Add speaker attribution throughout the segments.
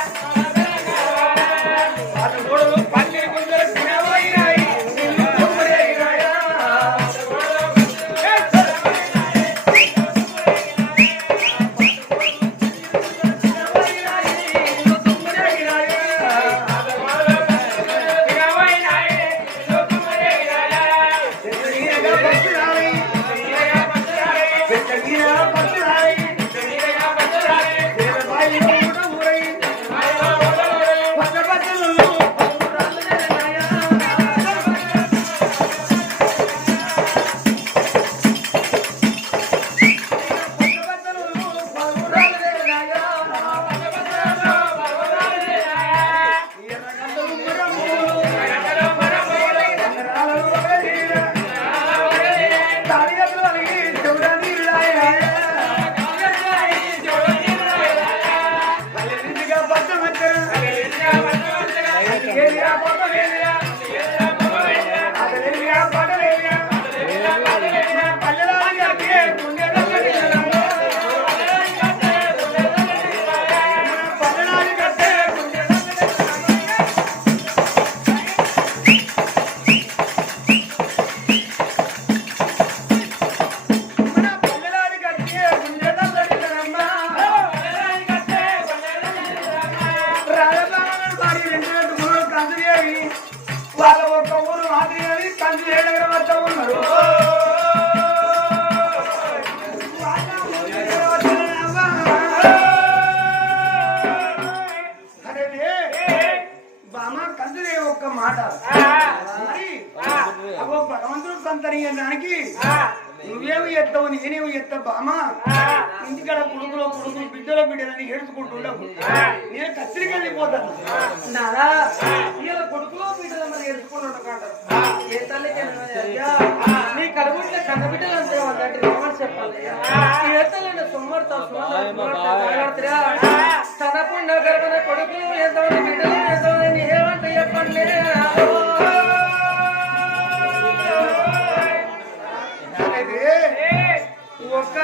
Speaker 1: వాళ్ళ భగవంతుడు సంతరించడానికి నువ్వేమి ఎత్తవు నేనేమి ఎత్త బామ? ఇంటికాడ కొడుకులో కొడుకులు బిడ్డలో బిడ్డలని ఏడుచుకుంటుండవు నేను కత్తిరికి వెళ్ళిపోతాను. నాదా ఇలా కొడుకులో బిడ్డల మరి ఏడుచుకుంటుండకాడు ఏ తల్లికి అయ్యా? నీ కడుపుట్ల కన్న బిడ్డలు అంతే వాళ్ళంటే ఏమని చెప్పాలి ఏతలంటే సొమ్మడితో తనకుండా గర్భన కొడుకులు ఎంతమంది బిడ్డలు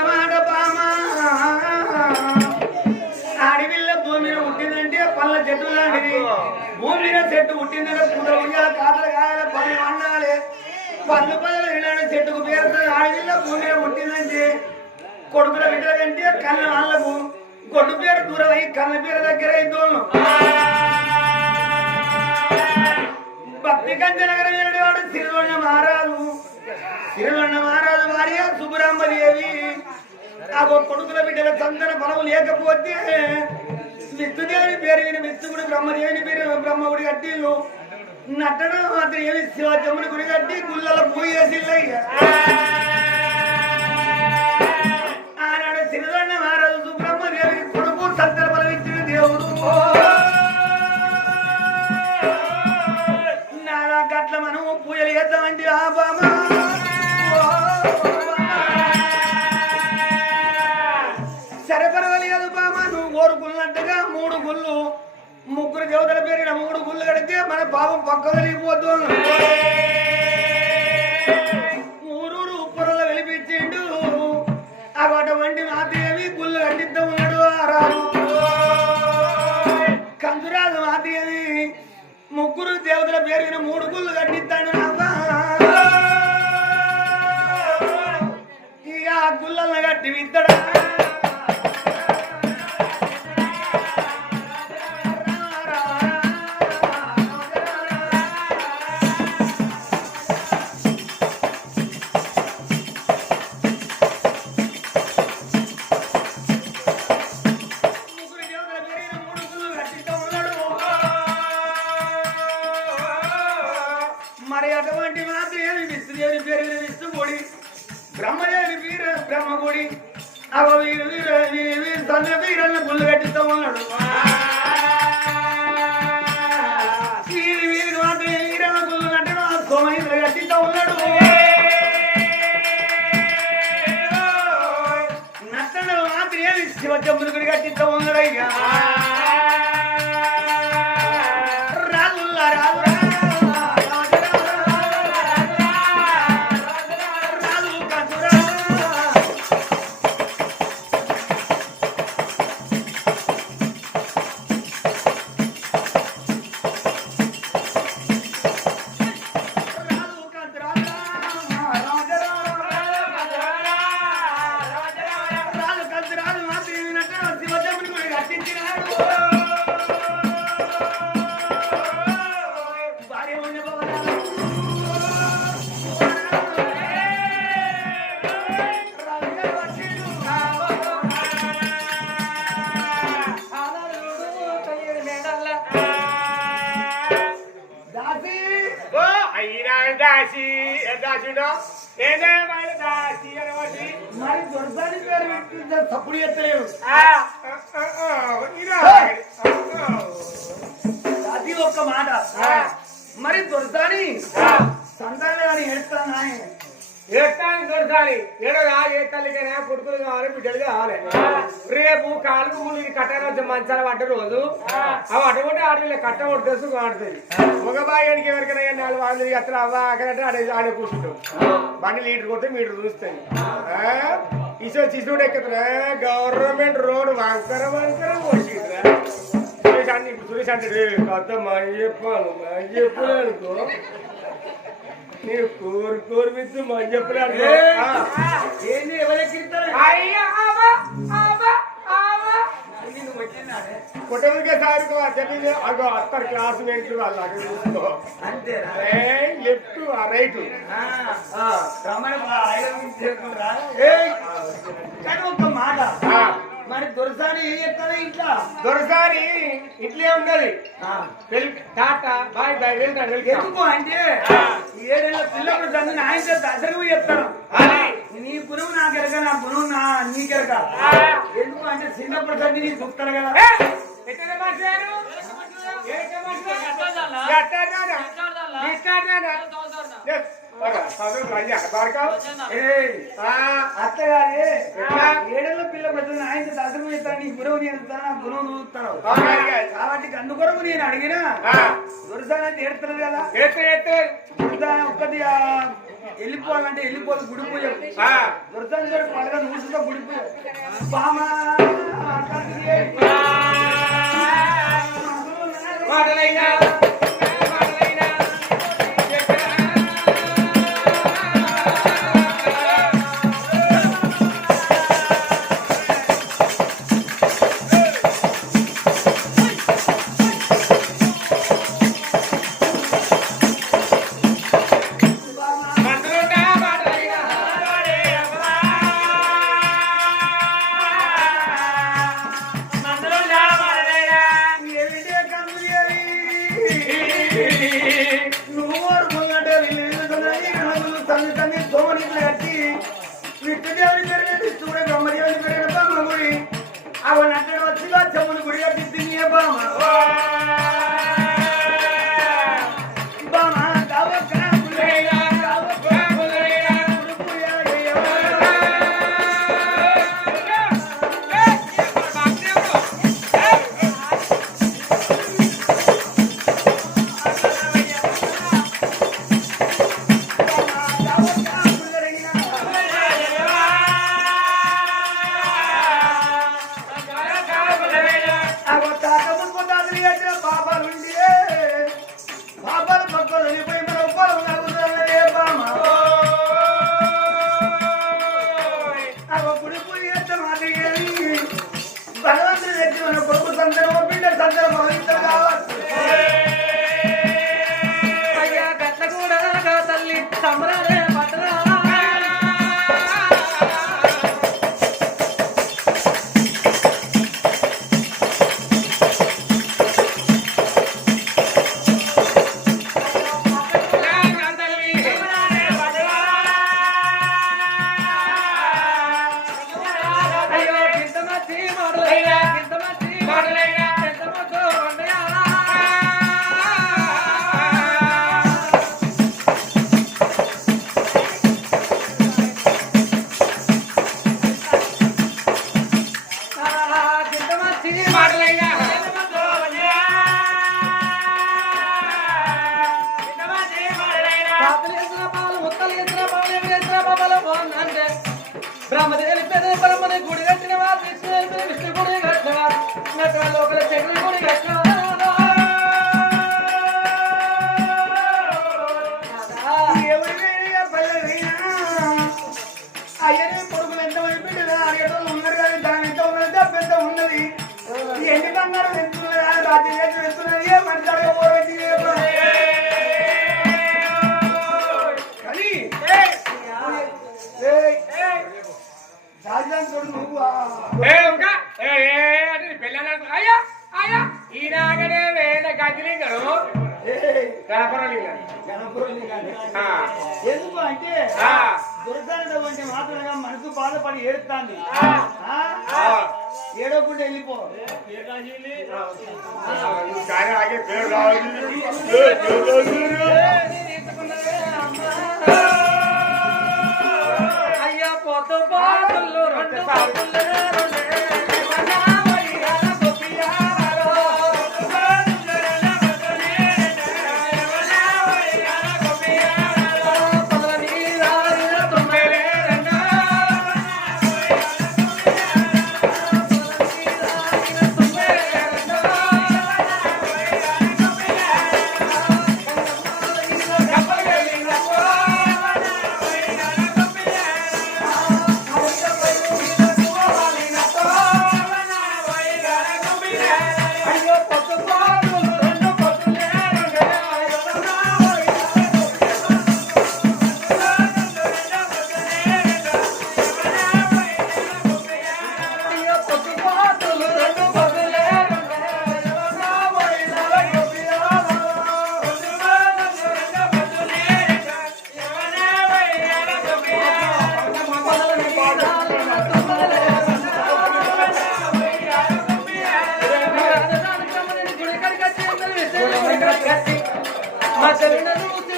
Speaker 1: మాట బామా అడవిలో భూమిలో పుట్టిందంటే పళ్ళ చెట్టు లాంటిది. భూమిలో చెట్టు పుట్టిందంటే పూతలు ఉయ్యాలి కాతలు కాయాల పళ్ళు వండాలి పళ్ళు పళ్ళు ఇలాంటి చెట్టుకు పేరుతుంది. అడవిలో భూమిలో పుట్టిందంటే కొడుకుల బిడ్డల కంటే కళ్ళ వాళ్ళకు గొడ్డు పేరు దూరం అయ్యి కళ్ళ పేరు దగ్గర ఇద్దరు భక్తి కంచనగర వాడు సిరివన్న మహారాజు. సిరివన్న మహారాజు భార్య సుబ్బరామదేవి ఆ కొడుకుల బిడ్డల చందన బలం లేకపోతే విత్తుదేవి పేరు విని విత్తుకుడు బ్రహ్మదేవిని పేరు బ్రహ్మగుడి కట్టిల్లు నట్టడం అతను ఏమి శివజముడి గుడి కట్టి గుళ్ళలో పూజ చేసిల్లయ్య. దేవతల మూడు గుళ్ళు కట్టిస్తాడు అవ్వా. ఇక ఆ గుళ్ళలను కట్టి విద్దడా బ్రహ్మగుడి అవ వీరు వీర వీరు తన వీరన్న గుళ్ళు కట్టిస్తా ఉన్నాడు వీరి వీరికి మాత్రమే వీరన్న గుళ్ళు కట్టడం ఆ సోమేంద్ర కట్టిస్తా ఉన్నాడు నట్టడు మాత్రమే శివచంద్రుడి గుడి కట్టిస్తా ఉన్నాడు అయ్యా పెట్టి తప్పుడు ఎత్తలేవు అది ఒక్క మాట. మరి దొరసాని సంతానం అని ఏడుస్తాను ఆయన
Speaker 2: ఏటాన్ని దొరకాలి ఏడో ఏ తల్లికైనా కొడుకులు కావాలి బిడ్డలు కావాలి. రేపు కాలుకు ముళ్ళు కట్టాలి మంచాల పడ్డ రోజు అవి అటువంటి ఆడపిల్ల కట్ట కొట్టేస్తూ ఆడుతుంది మగ బాగానికి ఎవరికైనా కానీ నాలుగు వాళ్ళు అతను అవ్వ అక్కడ ఆడే ఆడే కూర్చుంటాం. బండి లీటర్ కొడితే మీటర్ చూస్తాయి. ఇసో చిసుడు ఎక్కుతున్నా గవర్నమెంట్ రోడ్ వంకర వంకర పోసిందిరా సురేష్ అంటే ఇప్పుడు సురేష్ అంటే కొత్త మా చెప్పాను మా చెప్పాను అనుకో నేను కోరు కోరు విత్తు మా చెప్పలేదు
Speaker 1: ఏంది ఎవరెక్కిస్తారు నిన్ను వచ్చినాడే
Speaker 2: కుటుంబకే సారుకో తెలియదు అగో అత్తర్ క్లాస్మేట్లు వాళ్ళు అక్కడ చూసుకో.
Speaker 1: Left right. కానీ ఒక్క మాట. మరి దొరసాని ఏం చెప్తానే ఇంట్లో?
Speaker 2: దొరసారి ఇట్లే వెల్ టాటా బాయ్ బాయ్ వెళ్తాను
Speaker 1: ఎందుకు అంటే ఏడేళ్ళ పిల్లలు చదివిన ఆయన దశకు చెప్తాను నీ గురువు నాకెరక నా గురువు నా నీకెరక ఎందుకు అంటే చిన్నప్పుడు చదివి నీకు చెప్తారు కదా. అత్తగారి ఏడేళ్ళ పిల్ల పెద్దలు ఆయన దశకు చెప్తాను నీ గురువు నేను చెప్తాను నా గురువు చెప్తాను కాబట్టి అందుకొరకు నేను అడిగినా దొరసాని అంటే ఏడుతున్నారు కదా. ఆ, వెళ్ళిపోవాలంటే వెళ్ళిపోదు గుడి పూజ గారు పండుగ చూస్తుందో గుడి పూజ బామా
Speaker 2: మాటలైనా
Speaker 1: కొడుకులు ఎంత మంది అడిగేటోళ్ళు ఉన్నారు కానీ దాని ఎంత ఉన్నది పెద్ద ఉన్నది. ఎన్ని బంగారం వెళ్తున్నదా రాత్రి చేతి వెళ్తున్నది మంచి కానీ రాజధాని కొడుకు నువ్వు
Speaker 2: పెళ్ళాను
Speaker 1: ఎందుకు అంటే
Speaker 2: దొరకడం
Speaker 1: అంటే మాత్రంగా మనసు బాధపడి
Speaker 2: ఏడుతాంది
Speaker 1: ఏడవకుండా వెళ్ళిపో
Speaker 2: Buenas noches.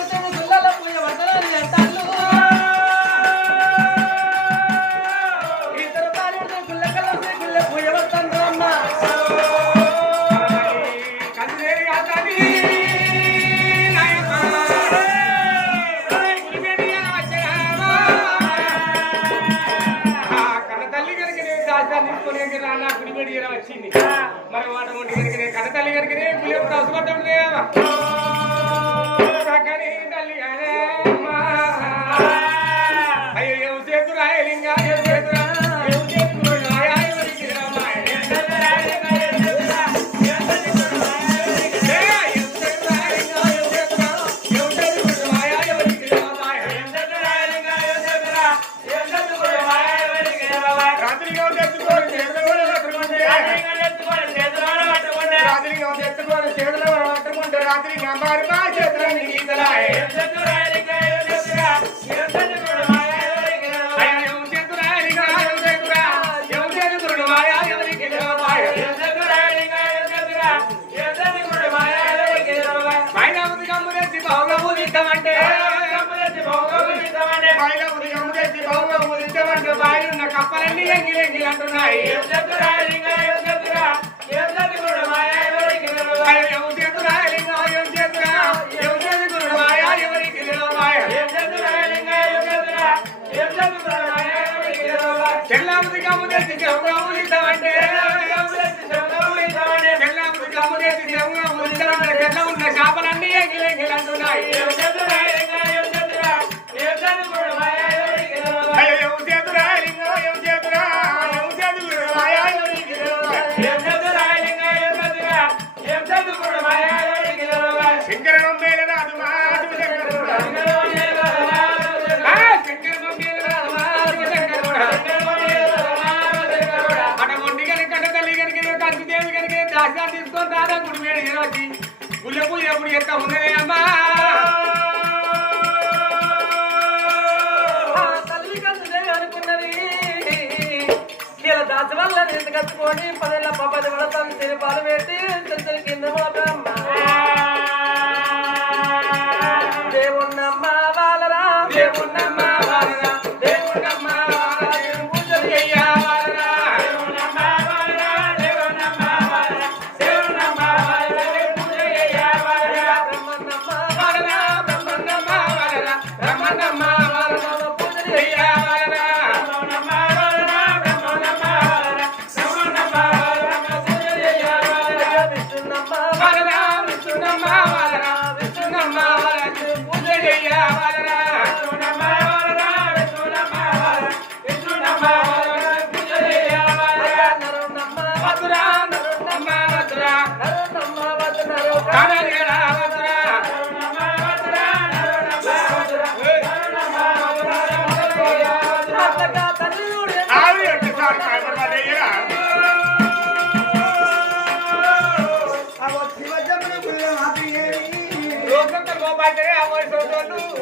Speaker 2: అంటున్నా ఏం చెప్తురా లింగా ఏం చెప్తురా ఏం చదువు గురుడు మాయా? ఎవరికి ఏం చెప్తురా లింగా ఏం చెప్తురా ఏం చదువు గురుడు మాయా? ఎవరికి మాయా? ఏం చెప్తురా లింగా ఏం చెప్తురా ఏం చదువుతురా మాయా? ఎవరికి చెల్లాముది కమ్ము తెచ్చి చెవురాము ఇద్దామంటే. చెల్లాముది కమ్ము తెచ్చి చెవురాము ఇద్దామంటే. చెల్ల ఉన్న చేపలన్నీ ఎగిలెగిలంటున్నాయి. ఏం
Speaker 3: చెప్తురా అయినప్పుడు పదేళ్ళ పది వడతాను తిరిపాలు పెట్టి తిరిగి కింద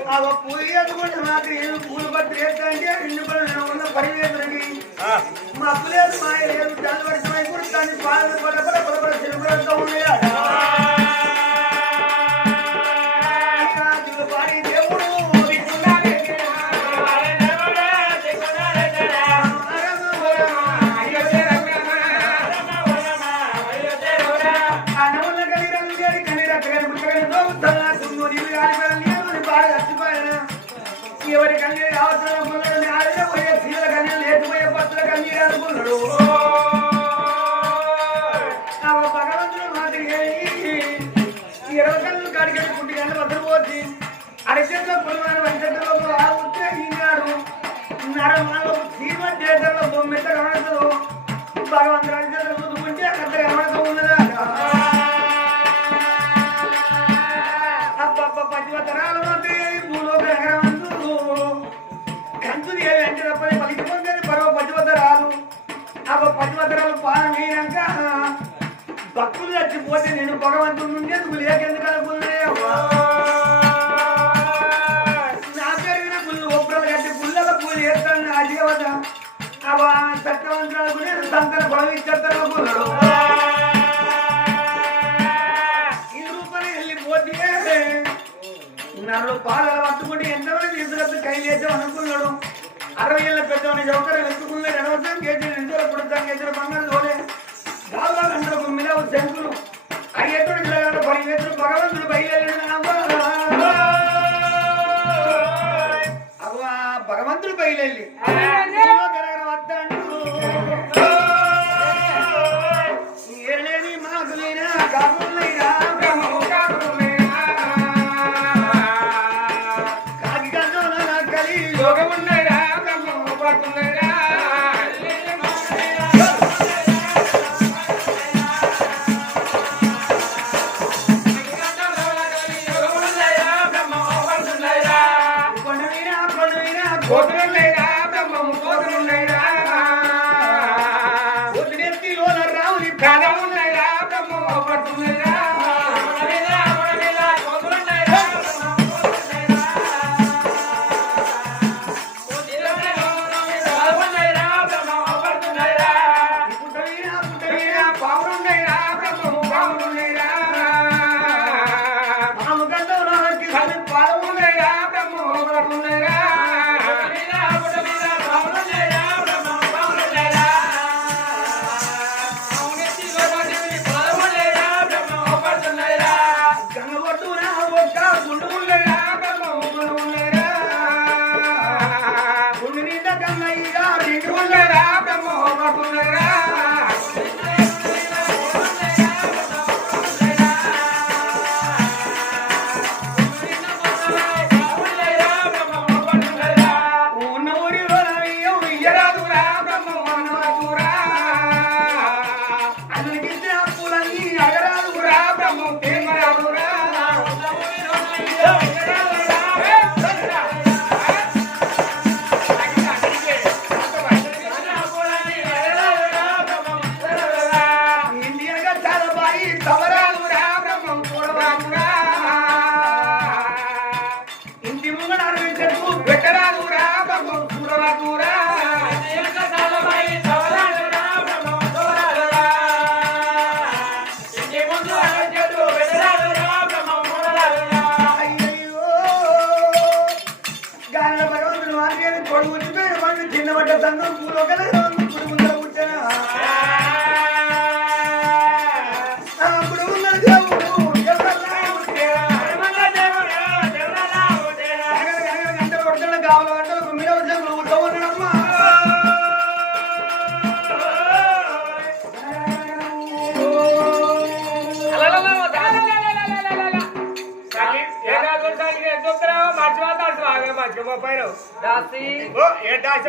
Speaker 1: ಅವ ಪೂಜೆ ಅದ್ಕೊಂಡು ಮಾತ್ರಿ ಪೂಲ್ ಬದ್ರಿ ಹೇಳ್ತಾಂಗೆ ಹೆಣ್ಣು ಬಣ್ಣ ಬರಿಬೇಕ್ರಿ ಮಕ್ಕಳೇ ಮಾಯ ಏನು ಜಾನುವಾರು ಸಮಯ ಕುರಿತಾನೆ ಬಾಳ ಬಡ ಬಡ ಬಡ ಬಡ ತಿರುಗಂತ ಹೋಗಿಲ್ಲ సంతన కొడవి ఇచ్చేస్తారు అనుకున్నాడు ఈ రూపాయలు వెళ్ళిపోతే నన్ను పాలు పట్టుకుంటే ఎంతవరకు తీసుకొస్తే కైలేసాం అనుకున్నాడు అరవై ఏళ్ళ
Speaker 2: పెద్దవని చౌకర్యం